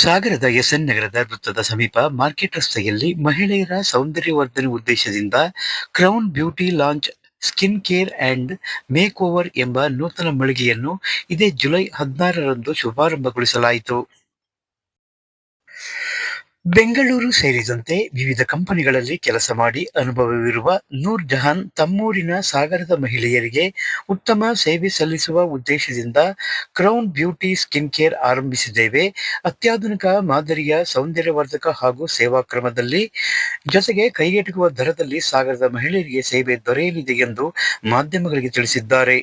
ಸಾಗರದ ಎಸ್ಎನ್ ನಗರದ ವೃತ್ತದ ಸಮೀಪ ಮಾರ್ಕೆಟ್ ರಸ್ತೆಯಲ್ಲಿ ಮಹಿಳೆಯರ ಸೌಂದರ್ಯವರ್ಧನೆ ಉದ್ದೇಶದಿಂದ crown beauty launch skin care and make over ಎಂಬ ನೂತನ ಮಳಿಗೆಯನ್ನು ಇದೇ ಜುಲೈ 16ರಂದು ಶುಭಾರಂಭಗೊಳಿಸಲಾಯಿತು. ಬೆಂಗಳೂರು ಸೇರಿದಂತೆ ವಿವಿಧ ಕಂಪನಿಗಳಲ್ಲಿ ಕೆಲಸ ಮಾಡಿ ಅನುಭವವಿರುವ ನೂರ್ ಜಹಾನ್ ತಮ್ಮೂರಿನ ಸಾಗರದ ಮಹಿಳೆಯರಿಗೆ ಉತ್ತಮ ಸೇವೆ ಸಲ್ಲಿಸುವ ಉದ್ದೇಶದಿಂದ ಕ್ರೌನ್ ಬ್ಯೂಟಿ ಸ್ಕಿನ್ ಕೇರ್ ಆರಂಭಿಸಿದ್ದೇವೆ. ಅತ್ಯಾಧುನಿಕ ಮಾದರಿಯ ಸೌಂದರ್ಯವರ್ಧಕ ಹಾಗೂ ಸೇವಾ ಕ್ರಮದಲ್ಲಿ ಜೊತೆಗೆ ಕೈಗೆಟುಕುವ ದರದಲ್ಲಿ ಸಾಗರದ ಮಹಿಳೆಯರಿಗೆ ಸೇವೆ ದೊರೆಯಲಿದೆ ಎಂದು ಮಾಧ್ಯಮಗಳಿಗೆ ತಿಳಿಸಿದ್ದಾರೆ.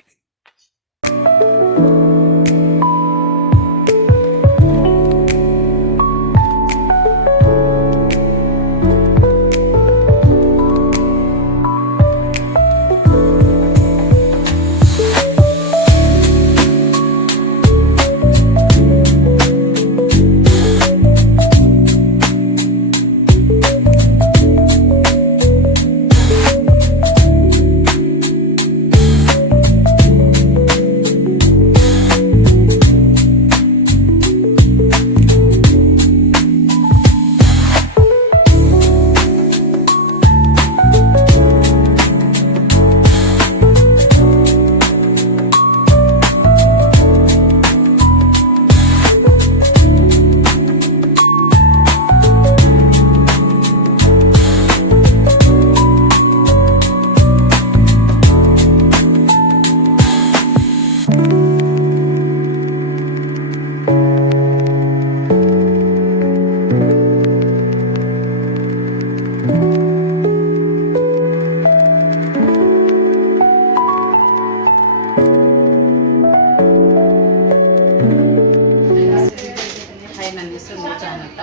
ಹಾಯ್, ನನ್ನ ಹೆಸರು ನೂರ್ಜಹಾನ್ ಅಂತ.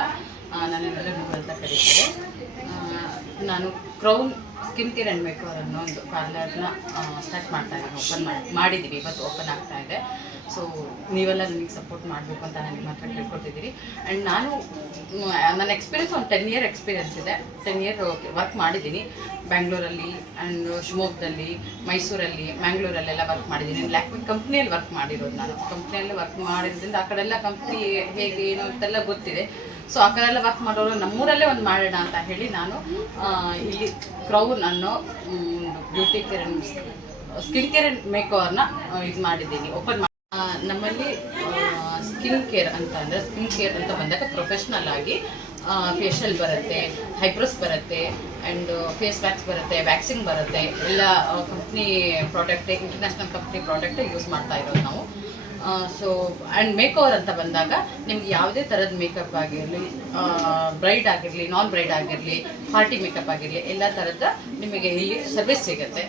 ನನ್ನೆಲ್ಲರೂ ನೂರು ಅಂತ ಕರೀತಾರೆ. ನಾನು crown skin care and maker ಅನ್ನೋ ಒಂದು ಪಾರ್ಲರ್ನ ಸ್ಟಾರ್ಟ್ ಮಾಡ್ತಾ ಇದ್ದೀನಿ. ಮಾಡಿದ್ದೀವಿ, ಇವತ್ತು ಓಪನ್ ಆಗ್ತಾ ಇದೆ. ಸೊ ನೀವೆಲ್ಲ ನನಗೆ ಸಪೋರ್ಟ್ ಮಾಡಬೇಕು ಅಂತ ನನಗೆ ಮಾತ್ರ ಕೇಳ್ಕೊತಿದ್ದೀರಿ. ಆ್ಯಂಡ್ ನಾನು ನನ್ನ ಎಕ್ಸ್ಪೀರಿಯನ್ಸ್ ಒಂದು 10 ಇಯರ್ ಎಕ್ಸ್ಪೀರಿಯನ್ಸ್ ಇದೆ. 10 ಇಯರ್ ವರ್ಕ್ ಮಾಡಿದ್ದೀನಿ ಬ್ಯಾಂಗ್ಳೂರಲ್ಲಿ ಆ್ಯಂಡ್ ಶಿವಮೊಗ್ಗದಲ್ಲಿ, ಮೈಸೂರಲ್ಲಿ, ಮ್ಯಾಂಗ್ಳೂರಲ್ಲೆಲ್ಲ ವರ್ಕ್ ಮಾಡಿದ್ದೀನಿ. ಲ್ಯಾಕ್ಮಿ ಕಂಪ್ನಿಯಲ್ಲಿ ವರ್ಕ್ ಮಾಡಿರೋದು. ನಾನು ಕಂಪ್ನಿಯಲ್ಲಿ ವರ್ಕ್ ಮಾಡಿರೋದ್ರಿಂದ ಆ ಕಡೆಲ್ಲ ಕಂಪ್ನಿ ಹೇಗೆ ಏನು ಅಂತೆಲ್ಲ ಗೊತ್ತಿದೆ. ಸೊ ಆ ಕಡೆ ಎಲ್ಲ ವರ್ಕ್ ಮಾಡೋರು ನಮ್ಮೂರಲ್ಲೇ ಒಂದು ಮಾಡೋಣ ಅಂತ ಹೇಳಿ ನಾನು ಇಲ್ಲಿ ಕ್ರೌನ್ ಅನ್ನೋ beauty care skin care and ಮೇಕವರ್ನ ಇದು ಮಾಡಿದ್ದೀನಿ, ಓಪನ್ ಮಾಡಿ. ನಮ್ಮಲ್ಲಿ ಸ್ಕಿನ್ ಕೇರ್ ಅಂತ ಅಂದರೆ ಸ್ಕಿನ್ ಕೇರ್ ಅಂತ ಬಂದಾಗ ಪ್ರೊಫೆಷ್ನಲ್ ಆಗಿ ಫೇಶಿಯಲ್ ಬರುತ್ತೆ, ಹೈಬ್ರೋಸ್ ಬರುತ್ತೆ, ಆ್ಯಂಡ್ ಫೇಸ್ ವ್ಯಾಕ್ಸ್ ಬರುತ್ತೆ, ವ್ಯಾಕ್ಸಿಂಗ್ ಬರುತ್ತೆ. ಎಲ್ಲ company product, international company product use ಮಾಡ್ತಾ ಇರೋದು ನಾವು. ಸೊ ಆ್ಯಂಡ್ ಮೇಕವರ್ ಅಂತ ಬಂದಾಗ ನಿಮ್ಗೆ ಯಾವುದೇ ಥರದ ಮೇಕಪ್ ಆಗಿರಲಿ, ಬ್ರೈಡ್ ಆಗಿರಲಿ, ನಾನ್ ಬ್ರೈಡ್ ಆಗಿರಲಿ, ಪಾರ್ಟಿ ಮೇಕಪ್ ಆಗಿರಲಿ, ಎಲ್ಲ ಥರದ ನಿಮಗೆ ಇಲ್ಲಿ ಸರ್ವಿಸ್ ಸಿಗುತ್ತೆ.